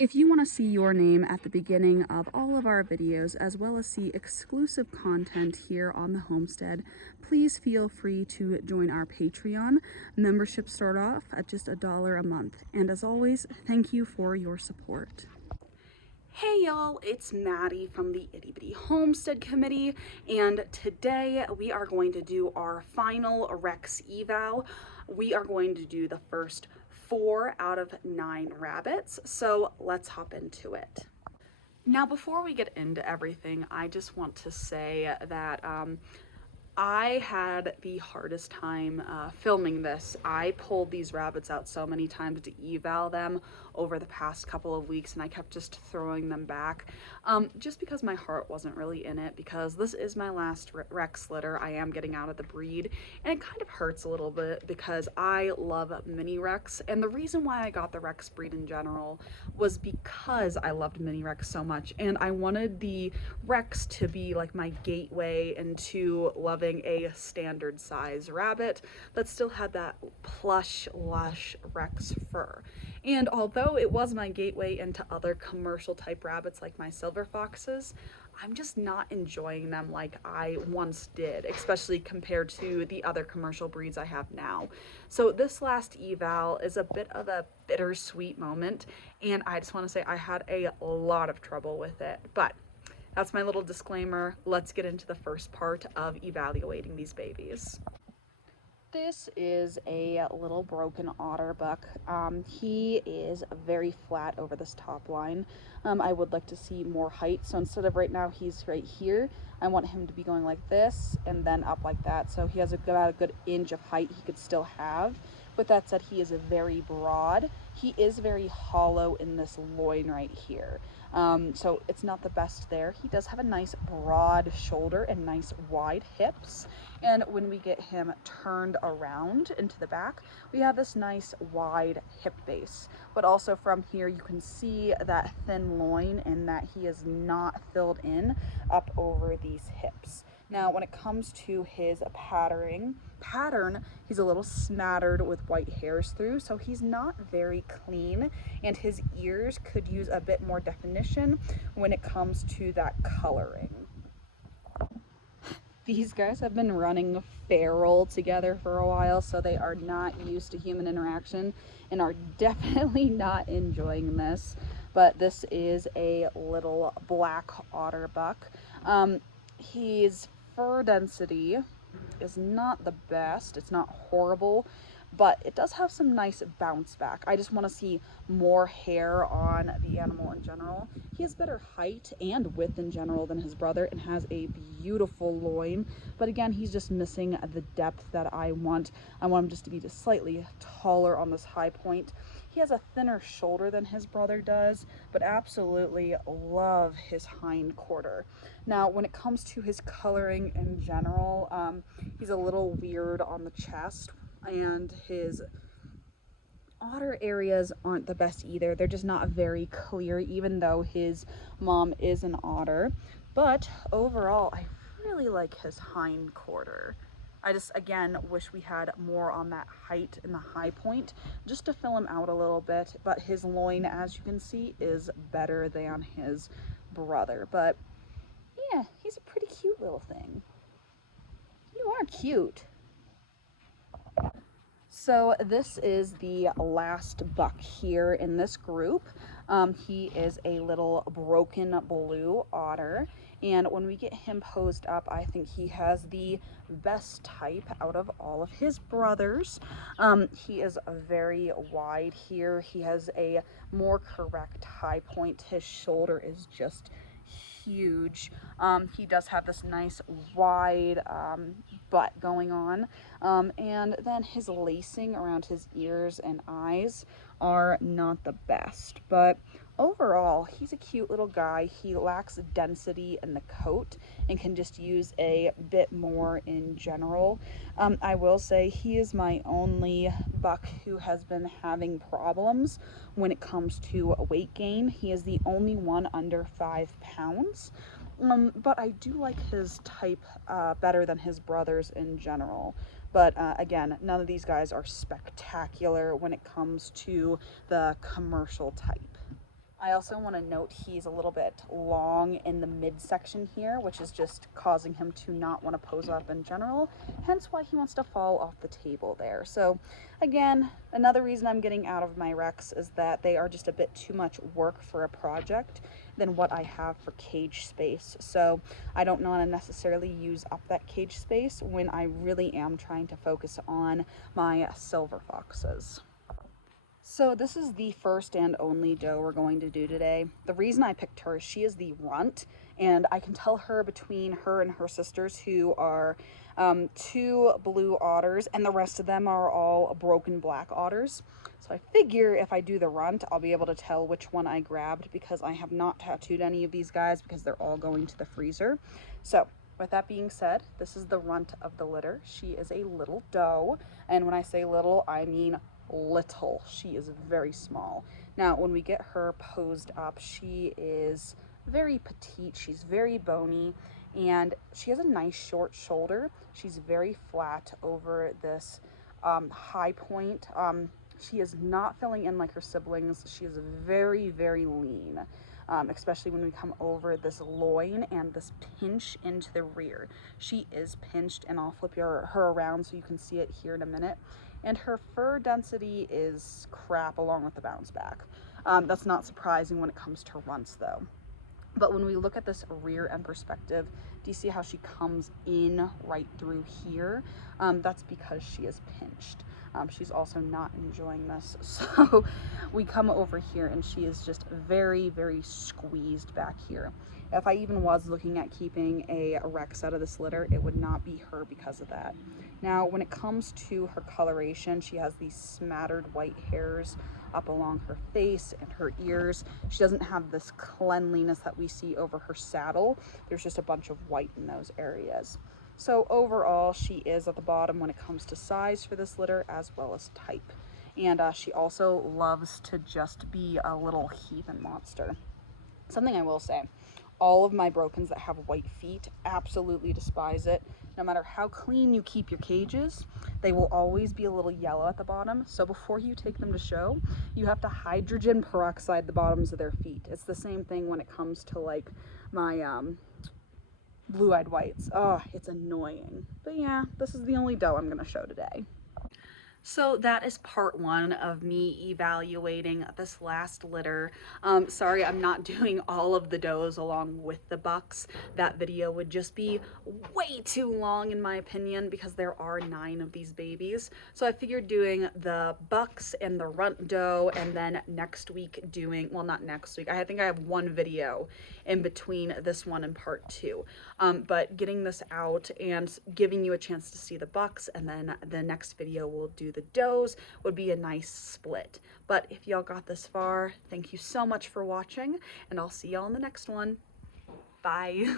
If you want to see your name at the beginning of all of our videos, as well as see exclusive content here on the homestead, please feel free to join our Patreon. Memberships start off at just $1 a month. And as always, thank you for your support. Hey y'all, it's Maddie from the Itty Bitty Homestead Committee, and today we are going to do our final Rex eval. We are going to do the first 4 out of 9 rabbits, so let's hop into it. Now, before we get into everything, I just want to say that I had the hardest time filming this. I pulled these rabbits out so many times to eval them over the past couple of weeks, and I kept just throwing them back just because my heart wasn't really in it, because this is my last Rex litter. I am getting out of the breed, and it kind of hurts a little bit because I love mini Rex, and the reason why I got the Rex breed in general was because I loved mini Rex so much, and I wanted the Rex to be like my gateway into loving a standard size rabbit that still had that plush, lush Rex fur. And although it was my gateway into other commercial type rabbits like my silver foxes, I'm just not enjoying them like I once did, especially compared to the other commercial breeds I have now. So this last eval is a bit of a bittersweet moment, and I just want to say I had a lot of trouble with it, but that's my little disclaimer. Let's get into the first part of evaluating these babies. This is a little broken otter buck. He is very flat over this top line. I would like to see more height. So instead of right now, he's right here, I want him to be going like this and then up like that. So he has about a good inch of height he could still have. With that said, he is very broad. He is very hollow in this loin right here. So it's not the best there. He does have a nice broad shoulder and nice wide hips. And when we get him turned around into the back, we have this nice wide hip base. But also from here, you can see that thin loin and that he is not filled in up over these hips. Now, when it comes to his pattern, he's a little smattered with white hairs through, so he's not very clean, and his ears could use a bit more definition when it comes to that coloring. These guys have been running feral together for a while, so they are not used to human interaction and are definitely not enjoying this. But this is a little black otter buck. His fur density is not the best. It's not horrible, but it does have some nice bounce back. I just want to see more hair on the animal in general. He has better height and width in general than his brother and has a beautiful loin, but again, he's just missing the depth that I want. I want him just to be just slightly taller on this high point. He has a thinner shoulder than his brother does, but absolutely love his hind quarter. Now, when it comes to his coloring in general, he's a little weird on the chest, and his otter areas aren't the best either. They're just not very clear, even though his mom is an otter. But overall, I really like his hind quarter. I just, again, wish we had more on that height in the high point just to fill him out a little bit. But his loin, as you can see, is better than his brother. But yeah, he's a pretty cute little thing. You are cute. So this is the last buck here in this group. He is a little broken blue otter, and when we get him posed up, I think he has the best type out of all of his brothers. He is very wide here. He has a more correct high point. His shoulder is just huge. He does have this nice wide butt going on, and then his lacing around his ears and eyes are not the best, but overall he's a cute little guy. He lacks density in the coat and can just use a bit more in general. I will say he is my only buck who has been having problems when it comes to weight gain. He is the only one under 5 pounds. But I do like his type better than his brothers in general. But again, none of these guys are spectacular when it comes to the commercial type. I also want to note he's a little bit long in the midsection here, which is just causing him to not want to pose up in general, hence why he wants to fall off the table there. So again, another reason I'm getting out of my Rex is that they are just a bit too much work for a project than what I have for cage space. So I don't want to necessarily use up that cage space when I really am trying to focus on my silver foxes. So this is the first and only doe we're going to do today. The reason I picked her is she is the runt, and I can tell her between her and her sisters, who are two blue otters, and the rest of them are all broken black otters. So I figure if I do the runt, I'll be able to tell which one I grabbed, because I have not tattooed any of these guys because they're all going to the freezer. So with that being said, this is the runt of the litter. She is a little doe, and when I say little, I mean little. She is very small. Now, when we get her posed up, she is very petite. She's very bony, and she has a nice short shoulder. She's very flat over this high point. She is not filling in like her siblings. She is very, very lean. Especially when we come over this loin and this pinch into the rear. She is pinched, and I'll flip her around so you can see it here in a minute. And her fur density is crap along with the bounce back. That's not surprising when it comes to runts though. But when we look at this rear end perspective, do you see how she comes in right through here? That's because she is pinched. She's also not enjoying this. So we come over here and she is just very, very squeezed back here. If I even was looking at keeping a Rex out of this litter, it would not be her because of that. Now, when it comes to her coloration, she has these smattered white hairs up along her face and her ears. She doesn't have this cleanliness that we see over her saddle. There's just a bunch of white in those areas. So overall, she is at the bottom when it comes to size for this litter, as well as type. And she also loves to just be a little heathen monster. Something I will say, all of my brokens that have white feet absolutely despise it. No matter how clean you keep your cages, they will always be a little yellow at the bottom. So before you take them to show, you have to hydrogen peroxide the bottoms of their feet. It's the same thing when it comes to like my blue-eyed whites. Oh, it's annoying. But yeah, this is the only doe I'm going to show today. So that is part one of me evaluating this last litter. Sorry, I'm not doing all of the does along with the bucks. That video would just be way too long in my opinion, because there are 9 of these babies. So I figured doing the bucks and the runt doe, and then next week doing, well, not next week, I think I have one video in between this one and part 2. But getting this out and giving you a chance to see the bucks, and then the next video we'll do the does, would be a nice split. But if y'all got this far, thank you so much for watching, and I'll see y'all in the next one. Bye.